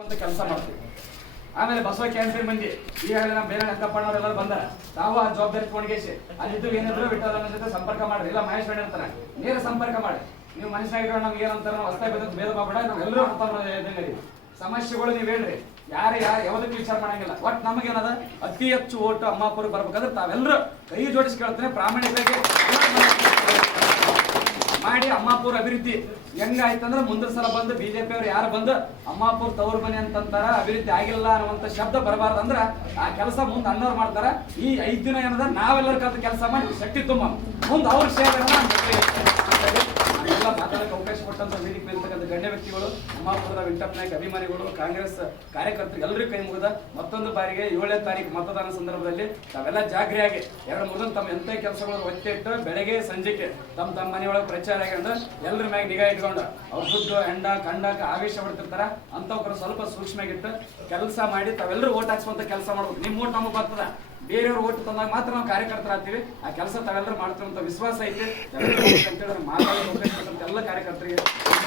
ಅಂತ ಕೆಲಸ ಮಾಡ್ತೀವಿ. ಆಮೇಲೆ ಬಸವ ಕ್ಯಾಂಪೇನ್ ಮಂದಿ ಈಗಾಗಲೇ ನಮ್ಮ ಬೇರೆ ಅಂಕಪ್ಪಣ್ಣವರೆಲ್ಲರೂ ಬಂದಾರ. ತಾವು ಆ ಜವಾಬ್ದಾರಿ ತಗೊಂಡ್ಗೇಸಿ ಅಲ್ಲಿದ್ದು ಏನಿದ್ರು ವಿಠಲನ ಜೊತೆ ಸಂಪರ್ಕ ಮಾಡ್ರಿ, ಇಲ್ಲ ಮಹೇಶ್ ಬೇಡ ಅಂತಾನೆ ನೇರ ಸಂಪರ್ಕ ಮಾಡಿ. ನೀವು ಮನುಷ್ಯನಾಗಿರೋ ನಮ್ಗೆ ಏನಂತಾರ, ನಾವು ಹೊಸ್ತಾಗಿ ಬಂದದ್ದು ಭೇದ ಮಾಡಬೇಡ, ನಾವು ಎಲ್ಲರೂ ಇದ್ದಂಗೆ ಸಮಸ್ಯೆಗಳು ನೀವು ಹೇಳ್ರಿ. ಯಾರು ಯಾವುದಕ್ಕೆ ವಿಚಾರ ಮಾಡಂಗಿಲ್ಲ. ಒಟ್ಟು ನಮಗೇನದ ಅತಿ ಹೆಚ್ಚು ಓಟು ಅಮ್ಮಾಪುರಿಗೆ ಬರ್ಬೇಕಾದ್ರೆ ತಾವೆಲ್ಲರೂ ಕೈ ಜೋಡಿಸಿ ಕೇಳ್ತೇನೆ, ಪ್ರಾಮಾಣಿಕವಾಗಿ ಮಾಡಿ ಅಮ್ಮಾಪುರ ಅಭಿವೃದ್ಧಿ ಹೆಂಗಾಯ್ತಂದ್ರೆ ಮುಂದಿನ ಸಲ ಬಂದು ಬಿಜೆಪಿ ಅವ್ರು ಯಾರು ಬಂದು ಅಮ್ಮಾಪುರ ತವ್ರ ಮನೆ ಅಂತಂತಾರ, ಅಭಿವೃದ್ಧಿ ಆಗಿಲ್ಲ ಅನ್ನುವಂತ ಶಬ್ದ ಬರಬಾರ್ದು. ಅಂದ್ರ ಆ ಕೆಲಸ ಮುಂದೆ ಅಣ್ಣವ್ರು ಮಾಡ್ತಾರ. ಈ 5 ದಿನ ಏನದ ನಾವೆಲ್ಲರೂ ಕಲ್ತು ಕೆಲಸ ಮಾಡಿ ಶಕ್ತಿ ತುಂಬ ಮುಂದೆ ಅವ್ರ ಸೇವೆ ಎಲ್ಲ ಮಾತಾಡಕ್ಕೆ ಅವಕಾಶ ಕೊಟ್ಟಂತ ವೇದಿಕೆ ಮೇಲ್ತಕ್ಕಂಥ ಗಣ್ಯ ವ್ಯಕ್ತಿಗಳು, ಅಮ್ಮಾಪುರದ ವೆಂಕಟಪ್ಪ ನಾಯ್ಕ ಅಭಿಮಾನಿಗಳು, ಕಾಂಗ್ರೆಸ್ ಕಾರ್ಯಕರ್ತರು ಎಲ್ಲರಿಗೂ ಕೈ ಮುಗಿದ ಮತ್ತೊಂದು ಬಾರಿಗೆ 7ನೇ ತಾರೀಕು ಮತದಾನ ಸಂದರ್ಭದಲ್ಲಿ ತಾವೆಲ್ಲ ಜಾಗ್ರಿಯಾಗಿ 2-3 ತಮ್ಮ ಎಂತ ಕೆಲಸಗಳು ಒತ್ತೆ ಇಟ್ಟು ಬೆಳಗ್ಗೆ ಸಂಜೆಗೆ ತಮ್ಮ ಮನೆಯೊಳಗೆ ಪ್ರಚಾರ ಆಗಿಂದ ಎಲ್ಲರ ಮ್ಯಾಗ ನಿಗಾ ಇಟ್ಕೊಂಡು ಅವ್ರ ದುಡ್ಡು ಹೆಂಡ ಕಂಡಾಕ ಆವೇಶ ಪಡ್ತಿರ್ತಾರ ಅಂತವ್ರು ಸ್ವಲ್ಪ ಸೂಕ್ಷ್ಮಗಿಟ್ಟು ಕೆಲಸ ಮಾಡಿ ತಾವೆಲ್ಲರೂ ಓಟ್ ಹಾಕ್ಸುವಂತ ಕೆಲಸ ಮಾಡ್ಬೇಕು. ನಿಮ್ಮ ಓಟ್ ನಮಗೆ ಬರ್ತದ, ಬೇರೆಯವ್ರ ಓಟ್ ತಂದಾಗ ಮಾತ್ರ ನಾವು ಕಾರ್ಯಕರ್ತರಾಗ್ತೀವಿ. ಆ ಕೆಲಸ ತಾವೆಲ್ಲರೂ ಮಾಡ್ತೀವಿ ಅಂತ ವಿಶ್ವಾಸ ಐತಿ. ಅಂತೇಳಿ ಮಾತಾಡೋ ಎಲ್ಲ ಕಾರ್ಯಕರ್ತರಿಗೆ